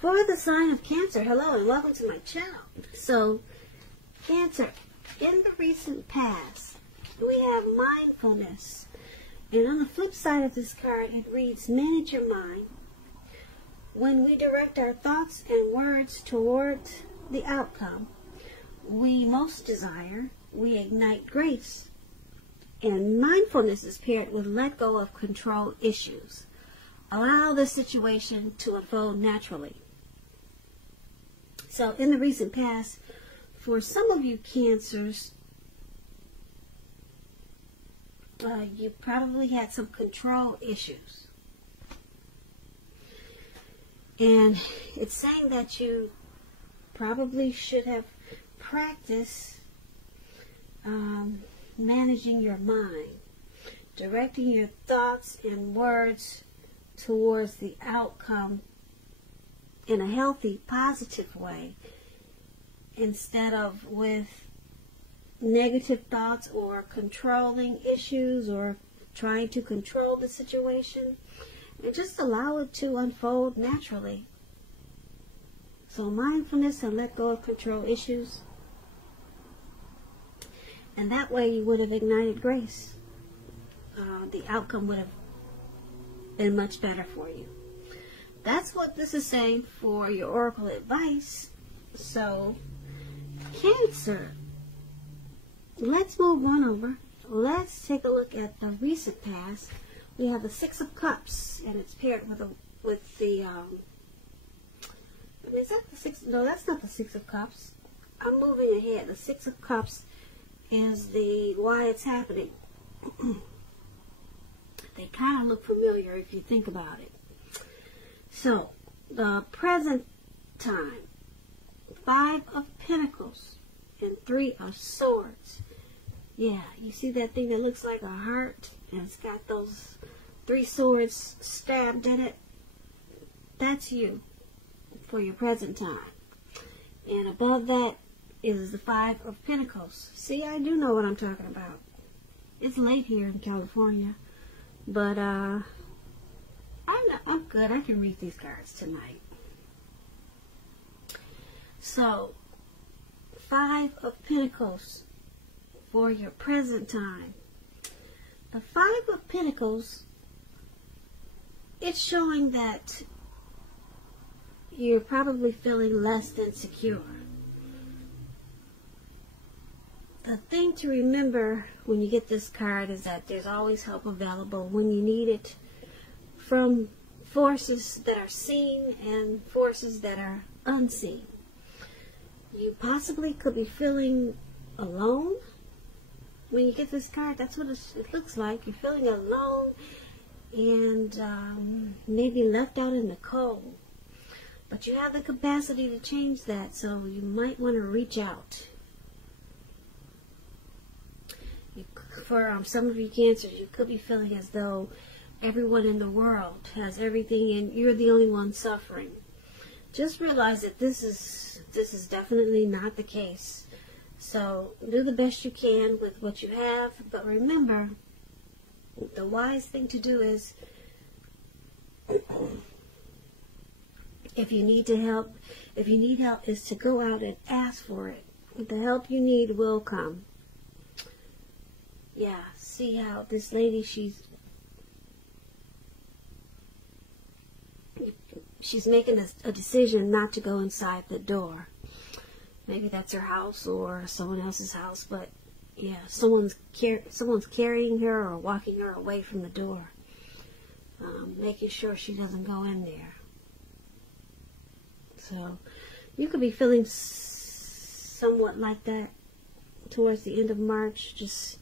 For the sign of Cancer, hello and welcome to my channel. So, Cancer, in the recent past, we have mindfulness. And on the flip side of this card, it reads, manage your mind. When we direct our thoughts and words towards the outcome we most desire, we ignite grace. And mindfulness is paired with let go of control issues. Allow the situation to unfold naturally. So in the recent past, for some of you Cancers, you probably had some control issues. And it's saying that you probably should have practiced managing your mind, directing your thoughts and words towards the outcome in a healthy, positive way, instead of with negative thoughts or controlling issues or trying to control the situation, and just allow it to unfold naturally. So mindfulness and let go of control issues, and that way you would have ignited grace. The outcome would have been much better for you. That's what this is saying for your oracle advice. So, Cancer, let's move on over. Let's take a look at the recent past. We have the Six of Cups, and it's paired with the is that the Six? No, that's not the Six of Cups. I'm moving ahead. The Six of Cups is the why it's happening. They kind of look familiar if you think about it. So, the present time, Five of Pentacles and Three of Swords. Yeah, you see that thing that looks like a heart and it's got those three swords stabbed in it? That's you for your present time. And above that is the Five of Pentacles. See, I do know what I'm talking about. It's late here in California, but I'm good. I can read these cards tonight. So, Five of Pentacles for your present time. The Five of Pentacles, it's showing that you're probably feeling less than secure. The thing to remember when you get this card is that there's always help available when you need it, from forces that are seen and forces that are unseen. You possibly could be feeling alone. When you get this card, that's what it looks like. You're feeling alone and maybe left out in the cold. But you have the capacity to change that, so you might want to reach out. For some of you Cancers, you could be feeling as though everyone in the world has everything and you're the only one suffering. Just realize that this is definitely not the case. So do the best you can with what you have, but remember, the wise thing to do is, if you need help, is to go out and ask for it. The help you need will come. Yeah, see how this lady, she's making a decision not to go inside the door. Maybe that's her house or someone else's house, but yeah, someone's carrying her or walking her away from the door, making sure she doesn't go in there. So you could be feeling somewhat like that towards the end of March, just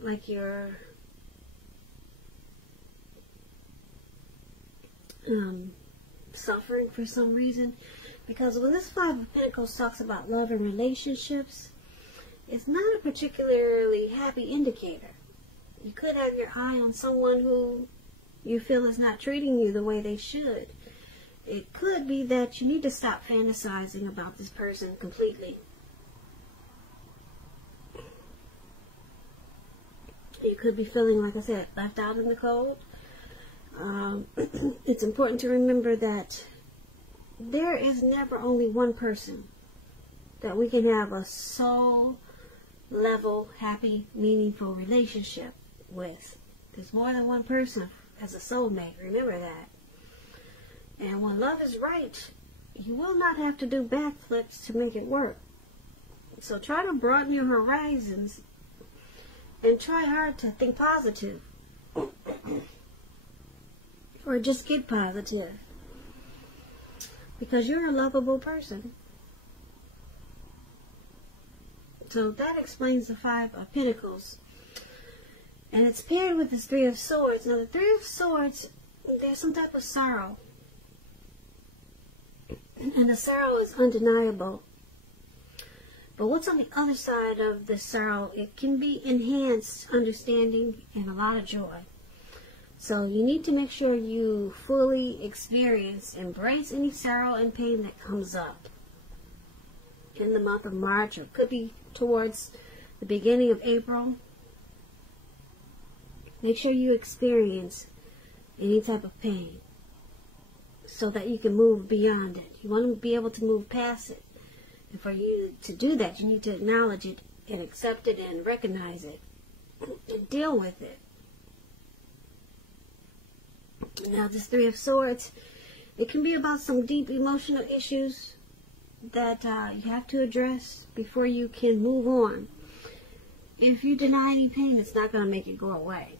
like you're suffering for some reason. Because when this Five of Pentacles talks about love and relationships, it's not a particularly happy indicator. You could have your eye on someone who you feel is not treating you the way they should. It could be that you need to stop fantasizing about this person completely. You could be feeling, like I said, left out in the cold. It's important to remember that there is never only one person that we can have a soul level, happy, meaningful relationship with. There's more than one person as a soulmate. Remember that. And when love is right, you will not have to do backflips to make it work. So try to broaden your horizons and try hard to think positive. Or just get positive. Because you're a lovable person. So that explains the Five of Pentacles. And it's paired with this Three of Swords. Now the Three of Swords, there's some type of sorrow. And the sorrow is undeniable. But what's on the other side of the sorrow? It can be enhanced understanding and a lot of joy. So you need to make sure you fully embrace any sorrow and pain that comes up in the month of March, or it could be towards the beginning of April. Make sure you experience any type of pain so that you can move beyond it. You want to be able to move past it. And for you to do that, you need to acknowledge it and accept it and recognize it and deal with it. Now, this Three of Swords, it can be about some deep emotional issues that you have to address before you can move on. If you deny any pain, it's not going to make it go away.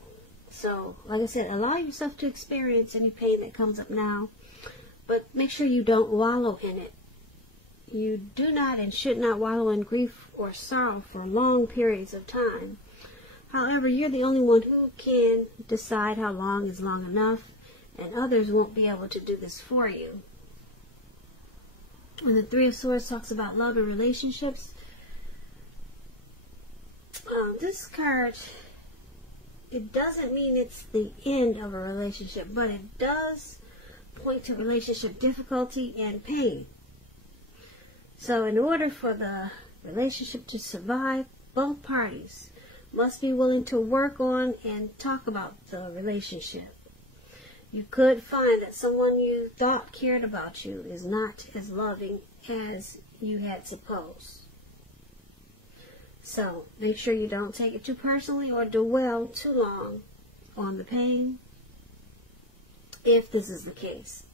So, like I said, allow yourself to experience any pain that comes up now, but make sure you don't wallow in it. You do not and should not wallow in grief or sorrow for long periods of time. However, you're the only one who can decide how long is long enough, and others won't be able to do this for you. When the Three of Swords talks about love and relationships, this card, it doesn't mean it's the end of a relationship, but it does point to relationship difficulty and pain. So in order for the relationship to survive, both parties must be willing to work on and talk about the relationship. You could find that someone you thought cared about you is not as loving as you had supposed. So make sure you don't take it too personally or dwell too long on the pain, if this is the case.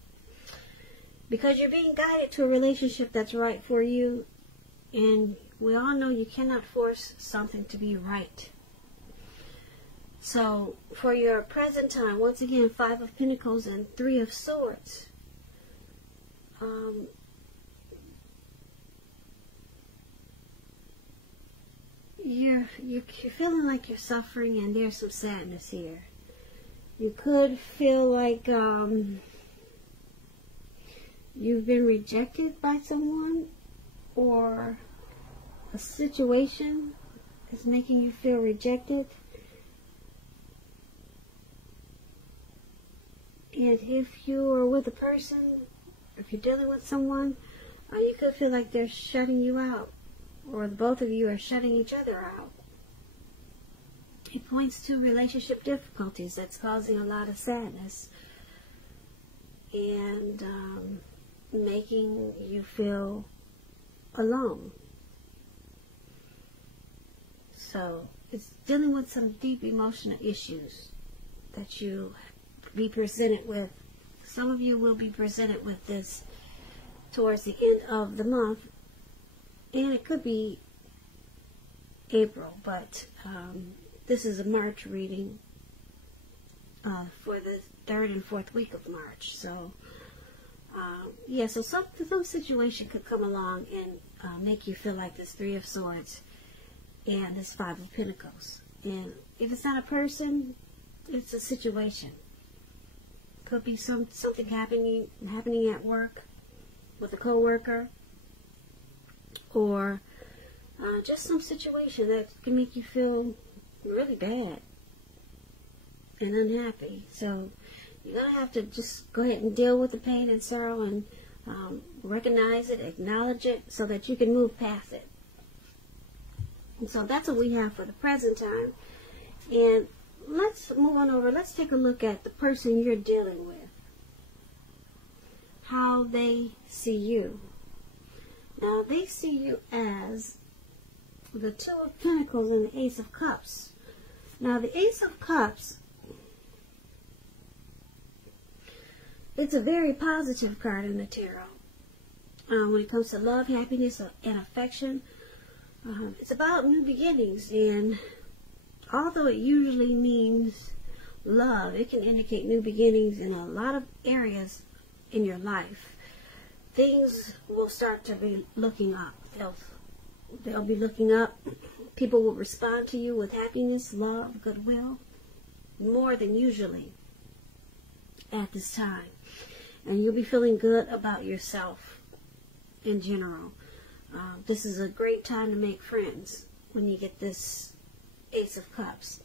Because you're being guided to a relationship that's right for you, and we all know you cannot force something to be right. So, for your present time, once again, Five of Pentacles and Three of Swords. You're feeling like you're suffering, and there's some sadness here. You could feel like you've been rejected by someone, or a situation is making you feel rejected. And if you are with a person, if you're dealing with someone, you could feel like they're shutting you out, or both of you are shutting each other out. It points to relationship difficulties that's causing a lot of sadness and making you feel alone. So it's dealing with some deep emotional issues that you be presented with. Some of you will be presented with this towards the end of the month, and it could be April, but this is a March reading for the 3rd and 4th week of March. So yeah, so some situation could come along and make you feel like this Three of Swords and this Five of Pentacles. And if it's not a person, it's a situation. Could be something happening at work with a coworker, or just some situation that can make you feel really bad and unhappy. So you're going to have to just go ahead and deal with the pain and sorrow and recognize it, acknowledge it, so that you can move past it. And so that's what we have for the present time. And let's move on over. Let's take a look at the person you're dealing with. How they see you. Now, they see you as the Two of Pentacles and the Ace of Cups. Now, the Ace of Cups, it's a very positive card in the tarot. When it comes to love, happiness, and affection, it's about new beginnings. And although it usually means love, it can indicate new beginnings in a lot of areas in your life. Things will start to be looking up. They'll be looking up. People will respond to you with happiness, love, goodwill, more than usually at this time. And you'll be feeling good about yourself in general. This is a great time to make friends when you get this Ace of Cups.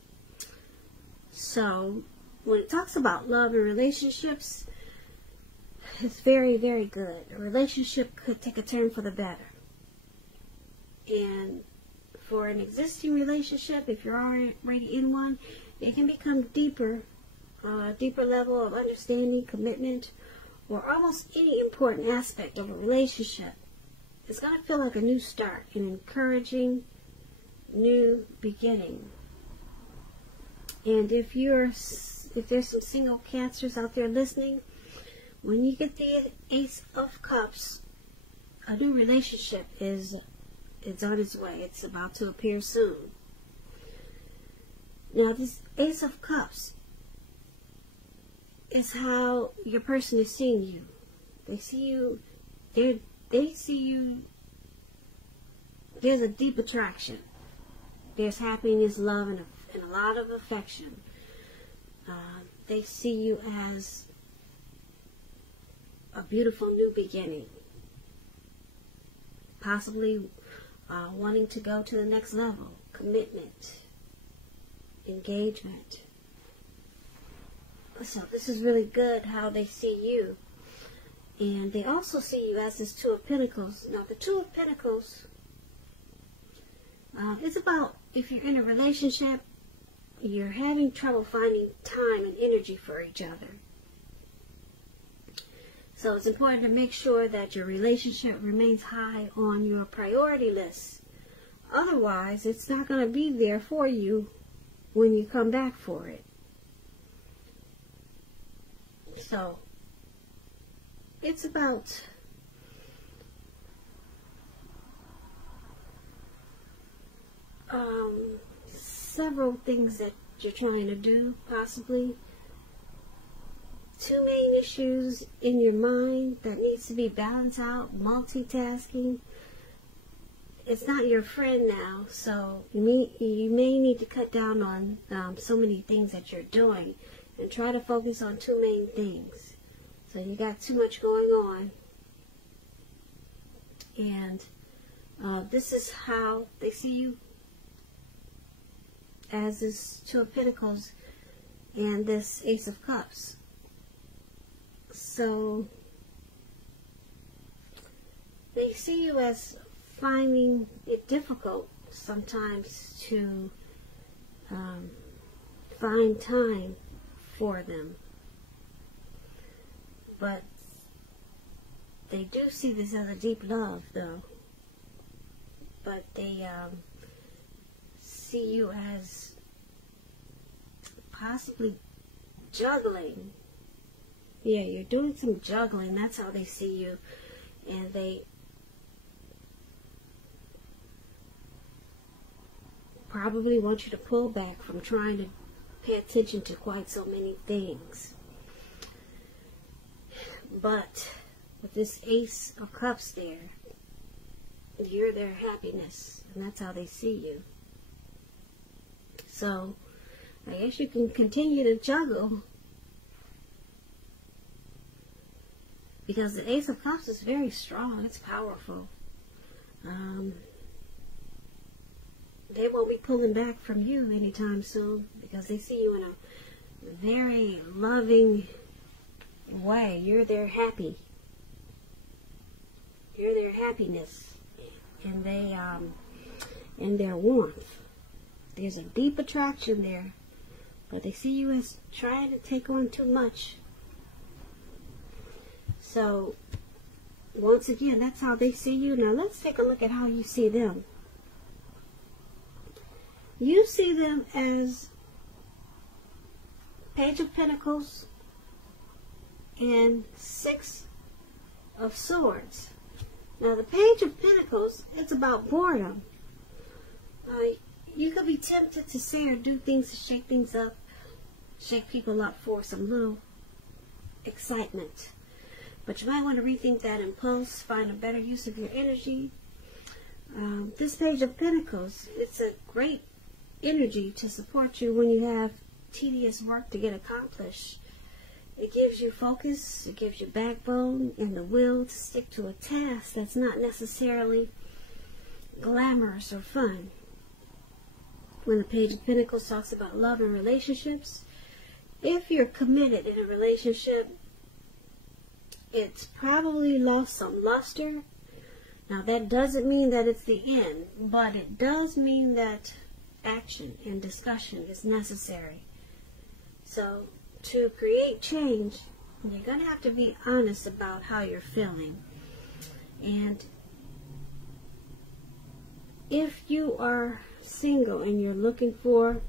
So, when it talks about love and relationships, it's very, very good. A relationship could take a turn for the better. And for an existing relationship, if you're already in one, it can become deeper, deeper level of understanding, commitment, or almost any important aspect of a relationship. It's going to feel like a new start, an encouraging new beginning. And if there's some single Cancers out there listening, when you get the Ace of Cups, a new relationship it's on its way. It's about to appear soon. Now, this Ace of Cups is how your person is seeing you. They see you. They see you. There's a deep attraction. There's happiness, love, and a lot of affection. They see you as a beautiful new beginning. Possibly wanting to go to the next level. Commitment. Engagement. So this is really good how they see you. And they also see you as this Two of Pentacles. Now, the Two of Pentacles, it's about if you're in a relationship, you're having trouble finding time and energy for each other. So it's important to make sure that your relationship remains high on your priority list. Otherwise, it's not going to be there for you when you come back for it. So, it's about several things that you're trying to do, possibly. Two main issues in your mind that needs to be balanced out, multitasking. It's not your friend now, so you may need to cut down on so many things that you're doing and try to focus on two main things. So you got too much going on. And this is how they see you, as this Two of Pentacles and this Ace of Cups. So they see you as finding it difficult sometimes to find time for them. But they do see this as a deep love, though. But they see you as possibly juggling. Yeah, you're doing some juggling. That's how they see you. And they probably want you to pull back from trying to pay attention to quite so many things. But with this Ace of Cups there, you're their happiness, and that's how they see you. So, I guess you can continue to juggle, because the Ace of Cups is very strong. It's powerful. They won't be pulling back from you anytime soon, because they see you in a very loving way. You're their happy. You're their happiness, and and their warmth. There's a deep attraction there but they see you as trying to take on too much. So, once again, that's how they see you. Now, let's take a look at how you see them. You see them as Page of Pentacles and Six of Swords. Now, the Page of Pentacles, it's about boredom. You could be tempted to say or do things to shake things up, shake people up for some little excitement. But you might want to rethink that impulse, find a better use of your energy. This Page of Pentacles, it's a great energy to support you when you have tedious work to get accomplished. It gives you focus, it gives you backbone, and the will to stick to a task that's not necessarily glamorous or fun. When the Page of Pentacles talks about love and relationships, if you're committed in a relationship, it's probably lost some luster. Now, that doesn't mean that it's the end, but it does mean that action and discussion is necessary. So, to create change, you're going to have to be honest about how you're feeling. And if you are single and you're looking for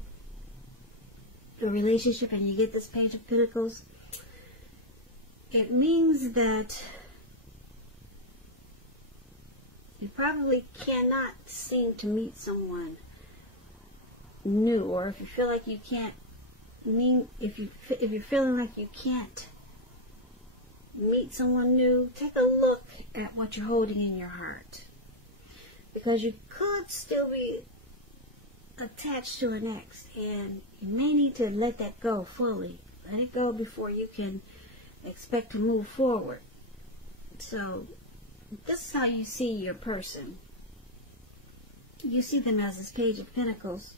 a relationship and you get this Page of Pentacles, it means that you probably cannot seem to meet someone new, or if you feel like you can't if you're feeling like you can't meet someone new, take a look at what you're holding in your heart, because you could still be attached to an ex, and you may need to let that go fully. Let it go before you can expect to move forward. So this is how you see your person. You see them as this Page of Pentacles.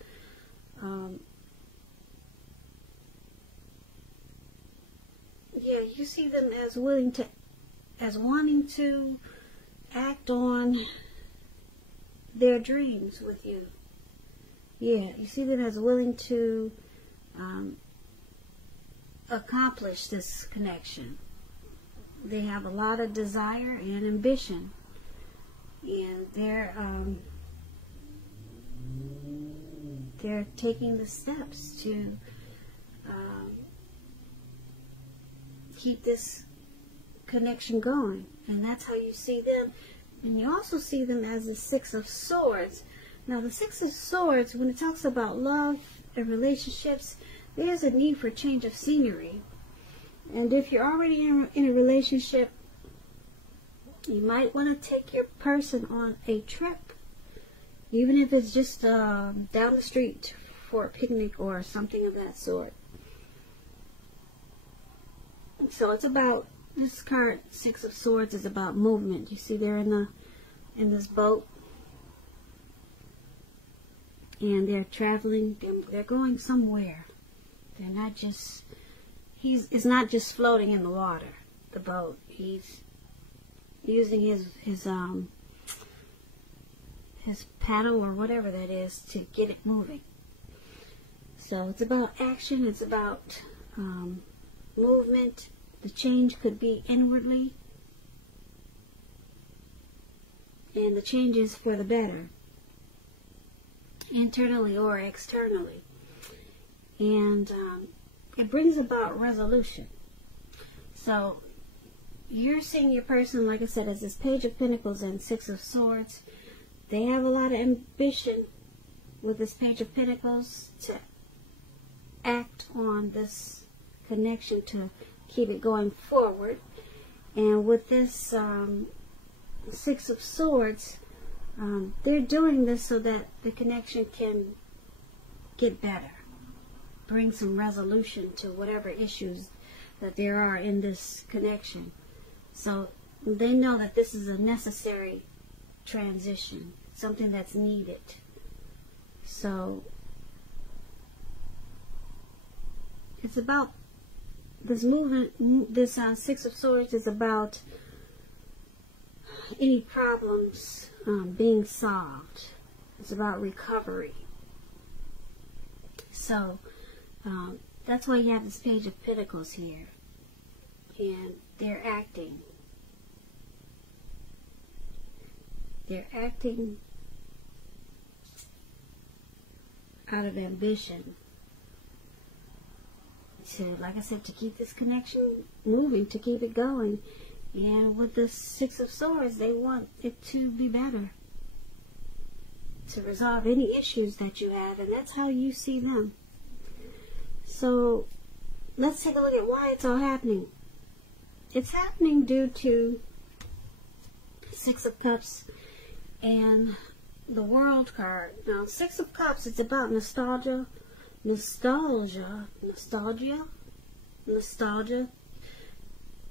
You see them as wanting to act on their dreams with you. You see them as willing to accomplish this connection. They have a lot of desire and ambition, and they're taking the steps to keep this connection going. And that's how you see them. And you also see them as the Six of Swords. Now, the Six of Swords, when it talks about love and relationships, there's a need for change of scenery. And if you're already in a relationship, you might want to take your person on a trip, even if it's just down the street for a picnic or something of that sort. So it's about, this card, Six of Swords, is about movement. You see they're in this boat, and they're traveling. They're going somewhere. They're not just, it's not just floating in the water, the boat. He's using his paddle or whatever that is to get it moving. So it's about action. It's about movement. The change could be inwardly, and the change is for the better, internally or externally. And it brings about resolution. So you're seeing your person, like I said, as this Page of Pentacles and Six of Swords. They have a lot of ambition with this Page of Pentacles to act on this connection, to keep it going forward. And with this Six of Swords, they're doing this so that the connection can get better, bring some resolution to whatever issues that there are in this connection. So they know that this is a necessary transition, something that's needed. So it's about this movement. This Six of Swords is about any problems being solved. It's about recovery. So That's why you have this Page of Pentacles here. And they're acting. They're acting out of ambition. To, like I said, to keep this connection moving, to keep it going. And with the Six of Swords, they want it to be better. To resolve any issues that you have, and that's how you see them. So, let's take a look at why it's all happening. It's happening due to Six of Cups and the World card. Now, Six of Cups, it's about nostalgia. Nostalgia.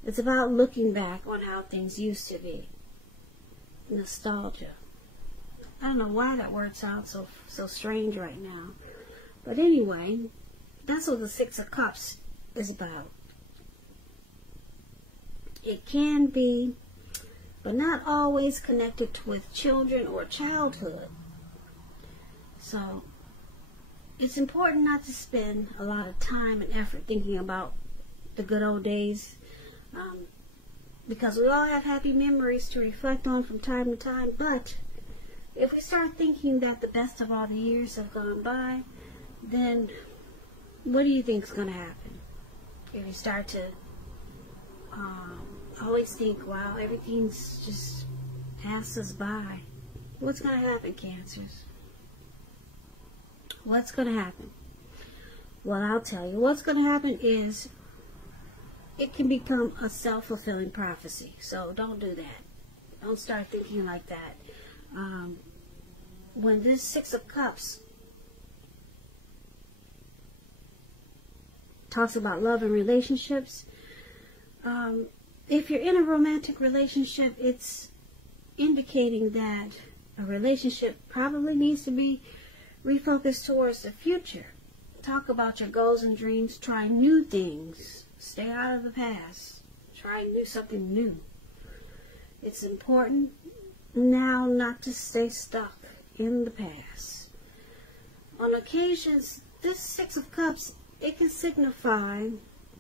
It's about looking back on how things used to be. Nostalgia. I don't know why that word sounds so strange right now. But anyway, that's what the Six of Cups is about. It can be, but not always connected with children or childhood. So, it's important not to spend a lot of time and effort thinking about the good old days, because we all have happy memories to reflect on from time to time. But if we start thinking that the best of all the years have gone by, then what do you think is going to happen? If you start to always think, wow, everything's just passed us by, what's going to happen, Cancers? What's going to happen? Well, I'll tell you. What's going to happen is it can become a self-fulfilling prophecy. So don't do that. Don't start thinking like that. When this Six of Cups talks about love and relationships, if you're in a romantic relationship, it's indicating that a relationship probably needs to be refocused towards the future. Talk about your goals and dreams. Try new things. Stay out of the past. Try something new. It's important now not to stay stuck in the past. On occasions, this Six of Cups, it can signify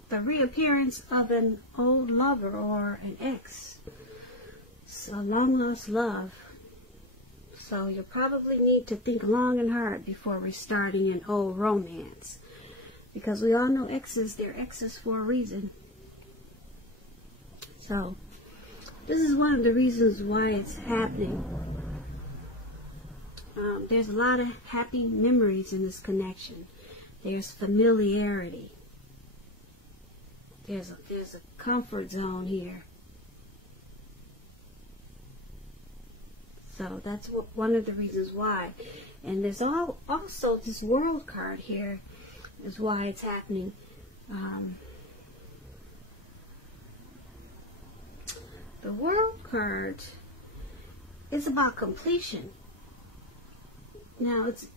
the reappearance of an old lover or an ex. So long lost love. So you'll probably need to think long and hard before restarting an old romance. Because we all know exes, they're exes for a reason. So, this is one of the reasons why it's happening. There's a lot of happy memories in this connection. There's familiarity. There's a comfort zone here. So that's one of the reasons why. And there's also this World card here is why it's happening. The World card is about completion. Now it's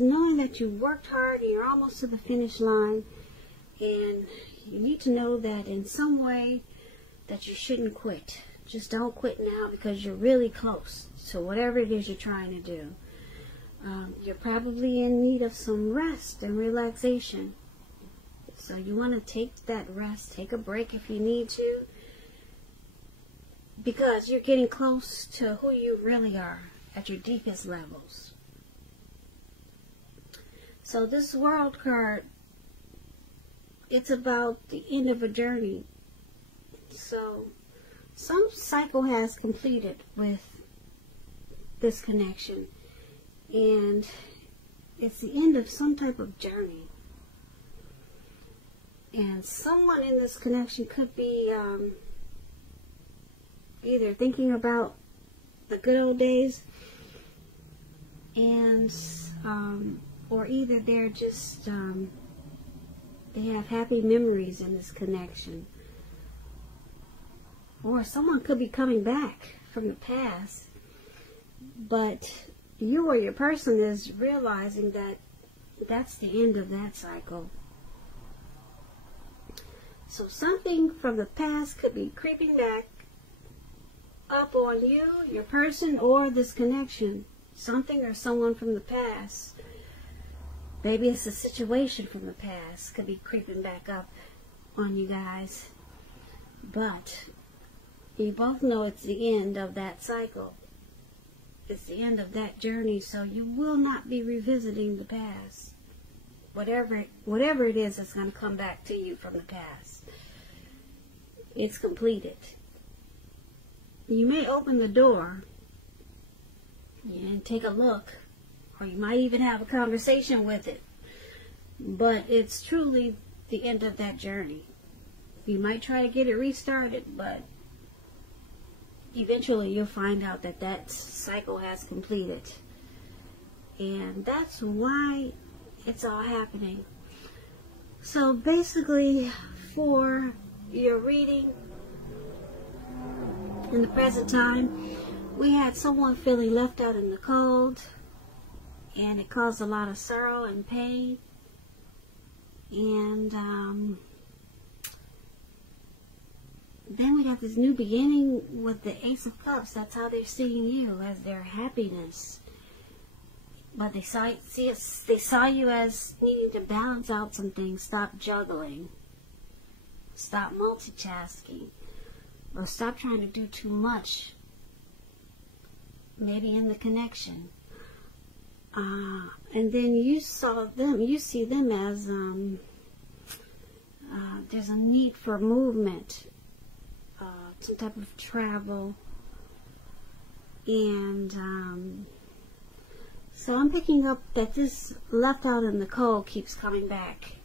knowing that you worked hard and you're almost to the finish line, and you need to know that in some way that you shouldn't quit. Just don't quit now, because you're really close to whatever it is you're trying to do. You're probably in need of some rest and relaxation. So you want to take that rest, take a break if you need to, because you're getting close to who you really are at your deepest levels. So this World card, it's about the end of a journey. So some cycle has completed with this connection, and it's the end of some type of journey. And someone in this connection could be either thinking about the good old days, and or either they're just they have happy memories in this connection. Or someone could be coming back from the past, but you or your person is realizing that that's the end of that cycle. So something from the past could be creeping back up on you, your person, or this connection. Something or someone from the past Maybe it's a situation from the past. Could be creeping back up on you guys. But you both know it's the end of that cycle. It's the end of that journey, so you will not be revisiting the past. Whatever it is that's going to come back to you from the past. It's completed. You may open the door and take a look, or you might even have a conversation with it, but it's truly the end of that journey. You might try to get it restarted, but eventually you'll find out that that cycle has completed. And that's why it's all happening. So basically, for your reading in the present time, we had someone feeling left out in the cold, and it caused a lot of sorrow and pain. And then we got this new beginning with the Ace of Cups. That's how they're seeing you, as their happiness. But they saw you as needing to balance out some things. Stop juggling. Stop multitasking. Or stop trying to do too much. Maybe in the connection. And then you see them as there's a need for movement, some type of travel, and so I'm picking up that this left out in the cold keeps coming back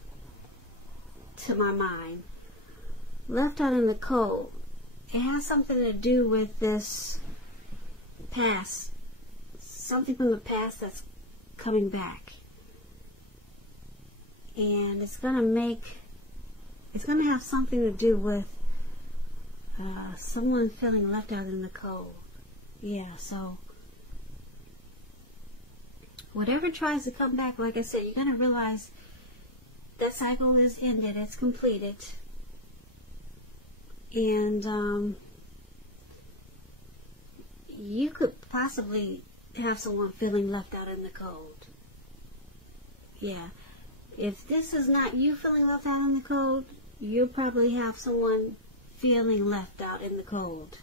to my mind. Left out in the cold. It has something to do with this past, something from the past that's coming back, and it's gonna have something to do with someone feeling left out in the cold. Yeah, so whatever tries to come back, like I said, you're gonna realize that cycle is ended, it's completed, and you could possibly have someone feeling left out in the cold. Yeah. If this is not you feeling left out in the cold, you'll probably have someone feeling left out in the cold.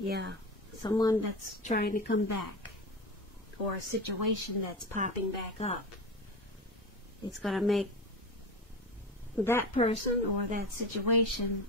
Yeah. Someone that's trying to come back. Or a situation that's popping back up. It's going to make that person or that situation